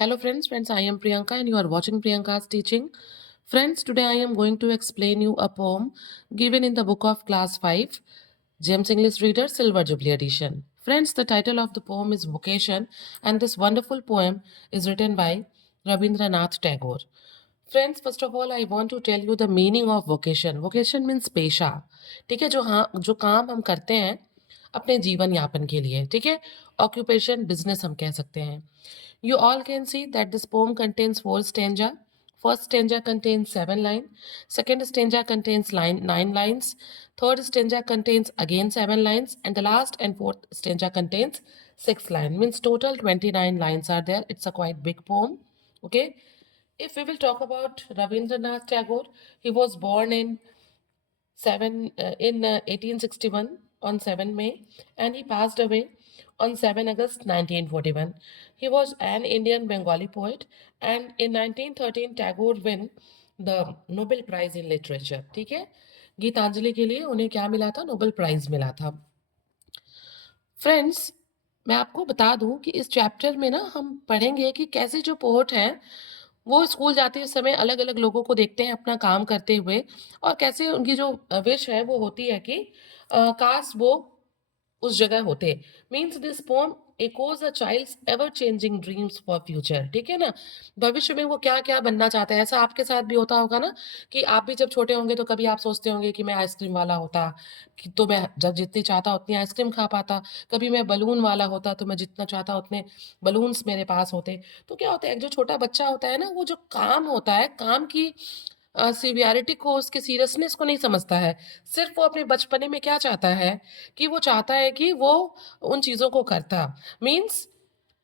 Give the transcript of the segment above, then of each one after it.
Hello friends, I am Priyanka and you are watching Priyanka's teaching. Friends, today I am going to explain you a poem given in the book of class 5, James English Reader Silver Jubilee Edition. Friends, the title of the poem is Vocation and this wonderful poem is written by Rabindranath Tagore. Friends, first of all, I want to tell you the meaning of vocation. Vocation means पेशा. ठीक है, जो काम हम करते हैं अपने जीवन यापन के लिए, ठीक है, ऑक्यूपेशन बिजनेस हम कह सकते हैं. You all can see that this poem contains 4 stanza. First stanza contains 7 lines. Second stanza contains 9 lines. Third stanza contains again 7 lines. And the last and fourth stanza contains 6 lines. Means total 29 lines are there. It's a quite big poem. Okay. If we will talk about Rabindranath Tagore, he was born in 1861 on 7 May and he passed away on 7 August 1941. He was an Indian Bengali poet and in 1913 Tagore won the Nobel Prize in Literature. ठीक है, गीतांजलि के लिए उन्हें क्या मिला था? Nobel prize मिला था. फ्रेंड्स, मैं आपको बता दूं कि इस चैप्टर में ना हम पढ़ेंगे कि कैसे जो पोएट हैं वो स्कूल जाते समय अलग अलग लोगों को देखते हैं अपना काम करते हुए और कैसे उनकी जो विश है वो होती है कि काश वो उस जगह होते. Means this pome echoes a child's ever changing dreams for future. ठीक है ना, भविष्य में वो क्या क्या बनना चाहता है. ऐसा आपके साथ भी होता होगा ना कि आप भी जब छोटे होंगे तो कभी आप सोचते होंगे कि मैं आइसक्रीम वाला होता तो मैं जब जितनी चाहता उतनी आइसक्रीम खा पाता. कभी मैं बलून वाला होता तो मैं जितना चाहता उतने बलून्स मेरे पास होते. तो क्या होता है, जो छोटा बच्चा होता है ना, वो जो काम होता है, काम की सीवियरिटी को, उसके सीरियसनेस को नहीं समझता है. सिर्फ वो अपने बचपने में क्या चाहता है कि वो चाहता है कि वो उन चीज़ों को करता. Means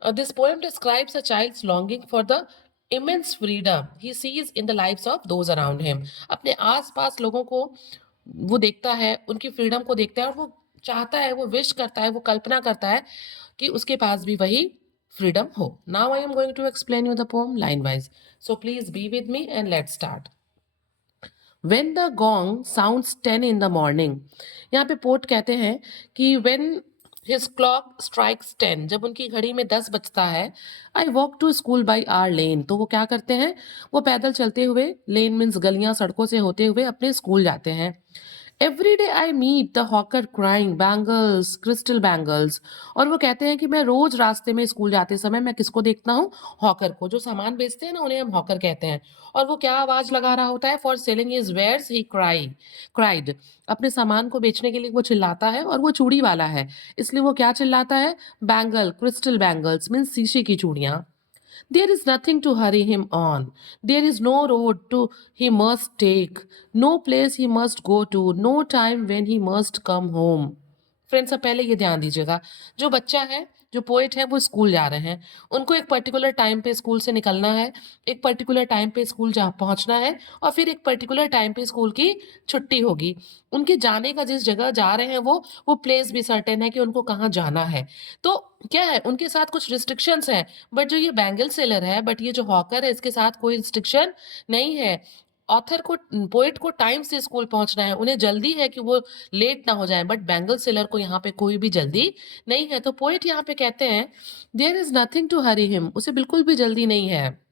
this poem describes a child's longing for the immense freedom he sees in the lives of those around him. अपने आस-पास लोगों को वो देखता है, उनकी फ्रीडम को देखता है और वो चाहता है, वो विश करता है, वो कल्पना करता है कि उसके पास भी वही फ्रीडम हो. Now I am going to explain you the poem line wise. So please be with me and let's start. When the gong sounds 10 in the morning, यहाँ पे पोट कहते हैं कि when his clock strikes 10, जब उनकी घड़ी में 10 बजता है, I walk to school by our lane. तो वो क्या करते हैं, वो पैदल चलते हुए, लेन मीन्स गलियां, सड़कों से होते हुए अपने स्कूल जाते हैं. Every day I meet the hawker crying bangles crystal bangles. और वो कहते हैं कि मैं रोज रास्ते में स्कूल जाते समय मैं किसको देखता हूँ? हॉकर को. जो सामान बेचते हैं ना, उन्हें हम हॉकर कहते हैं. और वो क्या आवाज लगा रहा होता है? For selling his wares he cried. अपने सामान को बेचने के लिए वो चिल्लाता है और वो चूड़ी वाला है, इसलिए वो क्या चिल्लाता है? बैंगल क्रिस्टल बैंगल्स मीन्स शीशे की चूड़ियां. There is nothing to hurry him on. There is no road to he must take, no place he must go to, no time when he must come home. Friends, अब पहले ये ध्यान दीजिएगा, जो बच्चा है, जो पोएट है, वो स्कूल जा रहे हैं. उनको एक पर्टिकुलर टाइम पे स्कूल से निकलना है, एक पर्टिकुलर टाइम पे स्कूल जा पहुंचना है और फिर एक पर्टिकुलर टाइम पे स्कूल की छुट्टी होगी. उनके जाने का, जिस जगह जा रहे हैं वो प्लेस भी सर्टेन है कि उनको कहाँ जाना है. तो क्या है, उनके साथ कुछ रिस्ट्रिक्शंस हैं. बट जो ये बैंगल सेलर है, बट ये जो हॉकर है, इसके साथ कोई रिस्ट्रिक्शन नहीं है. ऑथर को, पोएट को टाइम से स्कूल पहुंचना है, उन्हें जल्दी है कि वो लेट ना हो जाए. बट बैंगल सेलर को यहाँ पे कोई भी जल्दी नहीं है. तो पोएट यहाँ पे कहते हैं there is nothing to hurry him. उसे बिल्कुल भी जल्दी नहीं है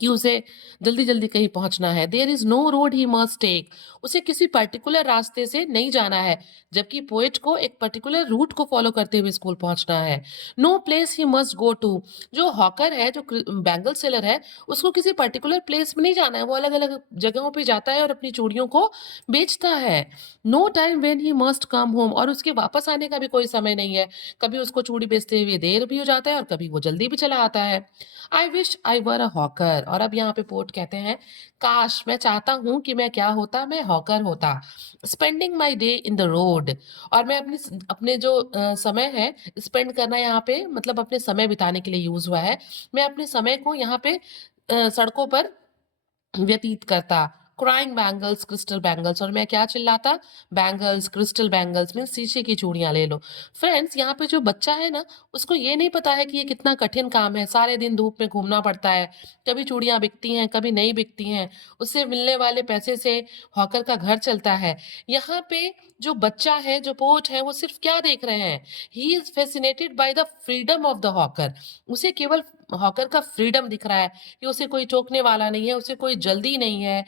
कि उसे जल्दी जल्दी कहीं पहुंचना है. There is no road he must take. उसे किसी पर्टिकुलर रास्ते से नहीं जाना है, जबकि पोएट को एक पर्टिकुलर रूट को फॉलो करते हुए स्कूल पहुंचना है. No place he must go to. जो हॉकर है, जो बैंगल सेलर है, उसको किसी पर्टिकुलर प्लेस में नहीं जाना है. वो अलग अलग जगहों पे जाता है और अपनी चूड़ियों को बेचता है. No time when he must come home. और उसके वापस आने का भी कोई समय नहीं है. कभी उसको चूड़ी बेचते हुए देर भी हो जाता है और कभी वो जल्दी भी चला आता है. I wish I were a hawker. और अब यहाँ पे पोर्ट कहते हैं काश मैं चाहता हूं कि मैं क्या होता, मैं हॉकर होता. Spending my day in the road. और मैं अपने जो समय है, स्पेंड करना यहाँ पे मतलब अपने समय बिताने के लिए यूज हुआ है. मैं अपने समय को यहाँ पे सड़कों पर व्यतीत करता. Crying bangles crystal bangles. और मैं क्या चिल्लाता? बैंगल्स क्रिस्टल बैंगल्स मीन शीशे की चूड़ियां ले लो. फ्रेंड्स, यहाँ पे जो बच्चा है ना, उसको ये नहीं पता है कि ये कितना कठिन काम है. सारे दिन धूप में घूमना पड़ता है. कभी चूड़ियां बिकती हैं, कभी नहीं बिकती हैं. उससे मिलने वाले पैसे से हॉकर का घर चलता है. यहाँ पे जो बच्चा है, जो पोएट है, वो सिर्फ क्या देख रहे हैं? He is fascinated by the freedom of the hawker. उसे केवल हॉकर का फ्रीडम दिख रहा है कि उसे कोई टोकने वाला नहीं है, उसे कोई जल्दी नहीं है,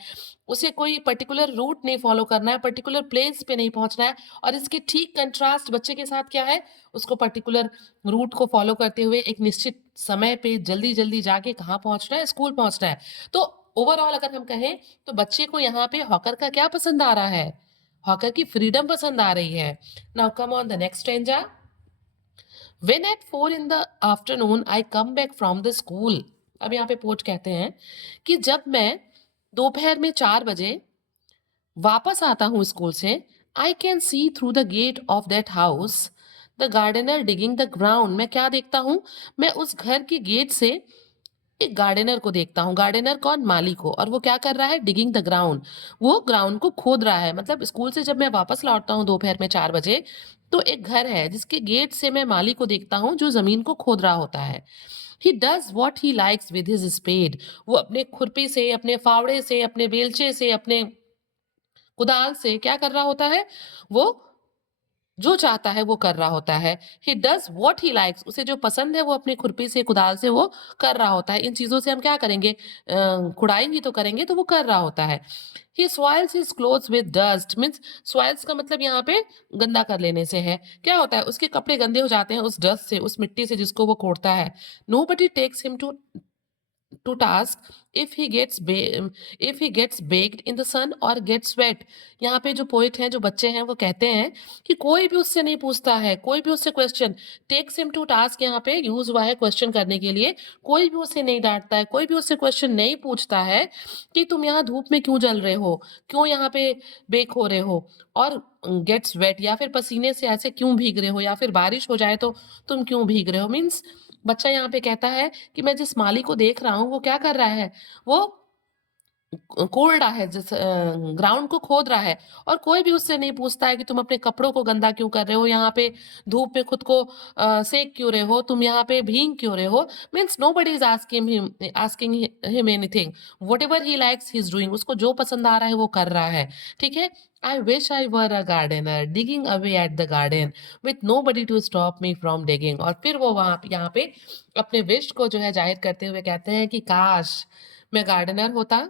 उसे कोई पर्टिकुलर रूट नहीं फॉलो करना है, पर्टिकुलर प्लेस पे नहीं पहुँचना है। और इसके ठीक कंट्रास्ट बच्चे के साथ क्या है, उसको पर्टिकुलर रूट को फॉलो करते हुए एक निश्चित समय पे जल्दी-जल्दी जाके कहाँ पहुँचना है, स्कूल पहुँचना है। तो ओवरऑल अगर हम कहें तो बच्चे को यहाँ पे हॉकर का क्या पसंद आ रहा है? हॉकर की फ्रीडम पसंद आ रही है। Now come on the next stanza. When at 4 in the afternoon I come back from the school। अब यहाँ पे पोएट कहते हैं कि जब मैं दोपहर में 4 बजे वापस आता हूँ स्कूल से, I can see through the gate of that house the gardener digging the ground. मैं क्या देखता हूँ? मैं उस घर के गेट से एक गार्डनर को देखता हूँ। गार्डनर कौन? माली को। और वो क्या कर रहा है? Digging the ground. वो ग्राउंड को खोद रहा है। मतलब स्कूल से जब मैं वापस लौटता हूँ दोपहर में 4 बजे, तो एक घर है जिसके गेट से मैं माली को देखता हूँ जो ज़मीन को खोद रहा होता है। He does what he likes with his spade. वो अपने खुरपी से, अपने फावड़े से, अपने बेलचे से, अपने कुदाल से क्या कर रहा होता है? वो जो चाहता है वो कर रहा होता है। He does what he likes. उसे जो पसंद है वो अपनी खुरपी से, कुदाल से वो कर रहा होता है। इन चीज़ों से हम क्या करेंगे? खुड़ाएँगे तो करेंगे, तो वो कर रहा होता है। He soils his clothes with dust. Means soils का मतलब यहाँ पे गंदा कर लेने से है। क्या होता है? उसके कपड़े गंदे हो जाते हैं उस डस्ट से, उस मिट्टी से जिसको वो खोदता है। Nobody takes him to task if he gets if he gets baked in the sun or gets wet। यहाँ पे जो पोइट हैं, जो बच्चे हैं, वो कहते हैं कि कोई भी उससे नहीं पूछता है, कोई भी उससे question, takes him to task यहाँ पे यूज हुआ है क्वेश्चन करने के लिए। कोई भी उसे नहीं डांटता है, कोई भी उससे क्वेश्चन नहीं पूछता है कि तुम यहाँ धूप में क्यों जल रहे हो, क्यों यहाँ पे बेक हो रहे हो, और गेट्स वेट या फिर पसीने से ऐसे क्यों भीग रहे हो, या फिर बारिश हो जाए तो तुम क्यों भीग रहे हो। मीन्स बच्चा यहाँ पे कहता है कि मैं जिस माली को देख रहा हूँ वो क्या कर रहा है? वो खोल रहा है, ग्राउंड को खोद रहा है, और कोई भी उससे नहीं पूछता है कि तुम अपने कपड़ों को गंदा क्यों कर रहे हो, यहाँ पे धूप में खुद को सेक क्यों रहे हो, तुम यहाँ पे भीग क्यों रहे हो। Means nobody is asking him anything. Whatever he likes he is doing. उसको जो पसंद आ रहा है वो कर रहा है। ठीक है। I wish I were a gardener digging away at the garden with nobody to stop me from digging. और फिर वो वहाँ यहाँ पे अपने विश को जो है जाहिर करते हुए कहते हैं कि काश मैं गार्डनर होता,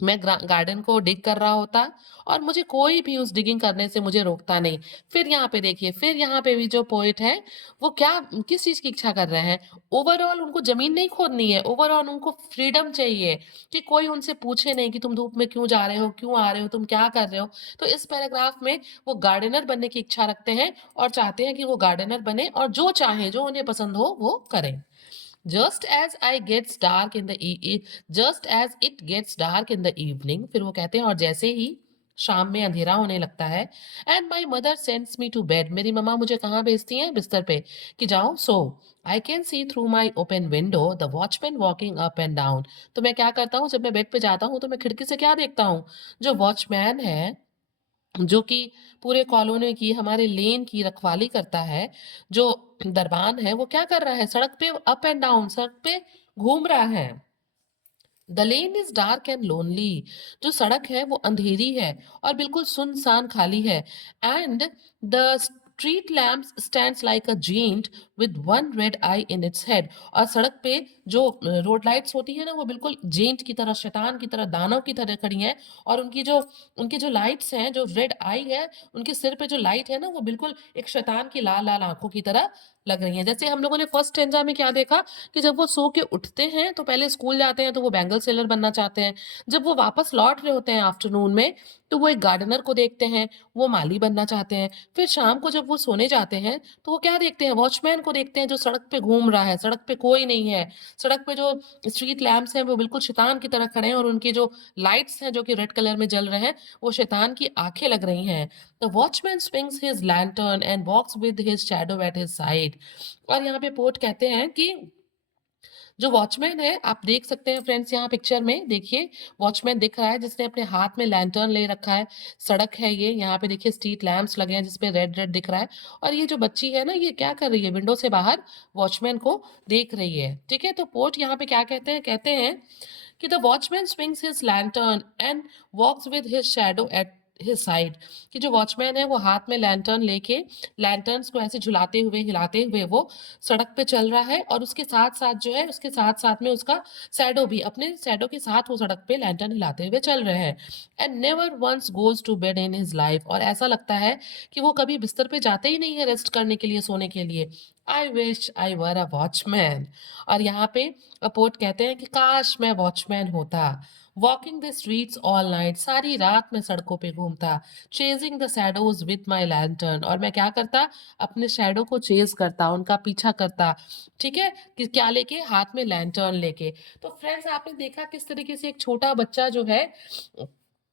मैं गार्डन को डिग कर रहा होता, और मुझे कोई भी उस डिगिंग करने से मुझे रोकता नहीं। फिर यहाँ पे देखिए, फिर यहाँ पे भी जो पोएट है वो क्या, किस चीज़ की इच्छा कर रहे हैं? ओवरऑल उनको ज़मीन नहीं खोदनी है, ओवरऑल उनको फ्रीडम चाहिए कि कोई उनसे पूछे नहीं कि तुम धूप में क्यों जा रहे हो, क्यों आ रहे हो, तुम क्या कर रहे हो। तो इस पैराग्राफ में वो गार्डनर बनने की इच्छा रखते हैं और चाहते हैं कि वो गार्डनर बने और जो चाहें, जो उन्हें पसंद हो वो करें। Just as I gets dark in the just as it gets dark in the evening. फिर वो कहते हैं और जैसे ही शाम में अंधेरा होने लगता है, and my mother sends me to bed. मेरी मम्मा मुझे कहाँ भेजती हैं? बिस्तर पे, कि जाओ सो। I can see through my open window the watchman walking up and down. तो मैं क्या करता हूँ, जब मैं बेड पे जाता हूँ तो मैं खिड़की से क्या देखता हूँ? जो वॉचमैन है, जो कि पूरे कॉलोनी की, हमारे लेन की रखवाली करता है, जो दरबान है, वो क्या कर रहा है? सड़क पे अप एंड डाउन, सड़क पे घूम रहा है। The lane is dark and lonely. जो सड़क है वो अंधेरी है और बिल्कुल सुनसान खाली है। And the street lamps stands like a giant with one red eye in its head. और सड़क पे जो रोड लाइट्स होती है ना, वो बिल्कुल जेंट की तरह, शैतान की तरह, दानव की तरह खड़ी हैं। और उनकी जो लाइट्स हैं, जो रेड आई है, उनके सिर पे जो लाइट है ना, वो बिल्कुल एक शैतान की लाल लाल आंखों की तरह लग रही हैं। जैसे हम लोगों ने फर्स्ट स्टैंजा में क्या देखा कि जब वो सो के उठते हैं तो पहले स्कूल जाते हैं तो वो बैंगल सेलर बनना चाहते हैं। जब वो वापस लौट रहे होते हैं आफ्टरनून में, तो वो एक गार्डनर को देखते हैं, वो माली बनना चाहते हैं। फिर शाम को जब वो सोने जाते हैं तो वो क्या देखते हैं? वॉचमैन को देखते हैं जो सड़क पे घूम रहा है, सड़क पे कोई नहीं है। सड़क पे जो स्ट्रीट लैंप्स हैं वो बिल्कुल शैतान की तरह खड़े हैं, और उनकी जो लाइट्स हैं जो कि रेड कलर में जल रहे हैं, वो शैतान की आँखें लग रही हैं। The watchman swings his lantern and walks with his shadow at his side. और यहाँ पे पोएट कहते हैं कि जो वॉचमैन है, आप देख सकते हैं फ्रेंड्स, यहाँ पिक्चर में देखिए, वॉचमैन दिख रहा है जिसने अपने हाथ में लैंटर्न ले रखा है। सड़क है ये, यहाँ पे देखिए स्ट्रीट लैंप्स लगे हैं जिसपे रेड रेड दिख रहा है। और ये जो बच्ची है ना, ये क्या कर रही है? विंडो से बाहर वॉचमैन को देख रही है। ठीक है। तो पोर्ट यहाँ पे क्या कहते हैं? कहते हैं कि the watchman swings his lantern and walks with his shadow at his side, कि जो वॉचमैन है वो हाथ में लैंटर्न लेके लैंटर्न्स को ऐसे झुलाते हुए, हिलाते हुए वो सड़क पे चल रहा है, और उसके साथ-साथ जो है, उसके साथ-साथ में उसका शैडो भी, अपने शैडो के साथ वो सड़क पे लैंटर्न हिलाते हुए चल रहे हैं। And never once goes to bed in his life, और ऐसा लगता है कि वो कभी बिस्तर पे जाते ही नहीं है रेस्ट करने के लिए, सोने के लिए। आई wish I were a watchman. और यहाँ पे पोएट कहते हैं कि काश मैं वॉचमैन होता। Walking the streets all night, सारी रात मैं सड़कों पे घूमता। Chasing the shadows with my lantern, और मैं क्या करता, अपने शैडो को चेज करता, उनका पीछा करता। ठीक है, कि क्या लेके, हाथ में लैंटर्न लेके। तो फ्रेंड्स, आपने देखा किस तरीके से एक छोटा बच्चा जो है,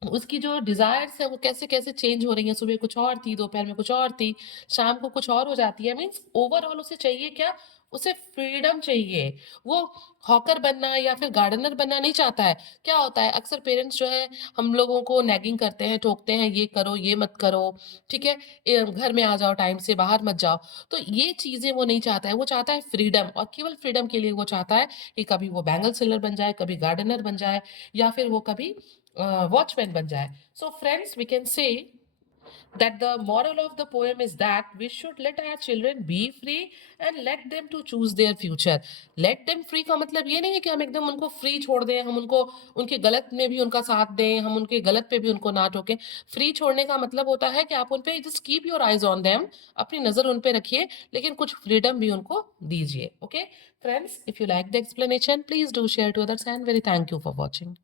उसकी जो डिजायर्स है वो कैसे कैसे चेंज हो रही है। सुबह कुछ और थी, दोपहर में कुछ और थी, शाम को कुछ और हो जाती है। मीन्स ओवरऑल उसे चाहिए क्या, उसे फ्रीडम चाहिए। वो हॉकर बनना या फिर गार्डनर बनना नहीं चाहता है। क्या होता है, अक्सर पेरेंट्स जो है हम लोगों को नैगिंग करते हैं, टोकते हैं, ये करो, ये मत करो, ठीक है, घर में आ जाओ टाइम से, बाहर मत जाओ। तो ये चीजें वो नहीं चाहता है, वो चाहता है फ्रीडम, और केवल फ्रीडम के लिए वो चाहता है कि कभी वो बैंगल सेलर बन जाए, कभी गार्डनर बन जाए, या फिर वो कभी वॉचमैन बन जाए। So friends, we can say that the moral of the poem is that we should let our children be free and let them to choose their future. Let them free का मतलब ये नहीं है कि हम एकदम उनको फ्री छोड़ दें, हम उनको उनके गलत में भी उनका साथ दें, हम उनके गलत पे भी उनको ना टोकें। फ्री छोड़ने का मतलब होता है कि आप उन पे just keep your eyes on them, अपनी नजर उन पे रखिए, लेकिन कुछ फ्रीडम भी उनको दीजिए। Okay friends, if you like the explanation, please do share to others, and very thank you for watching.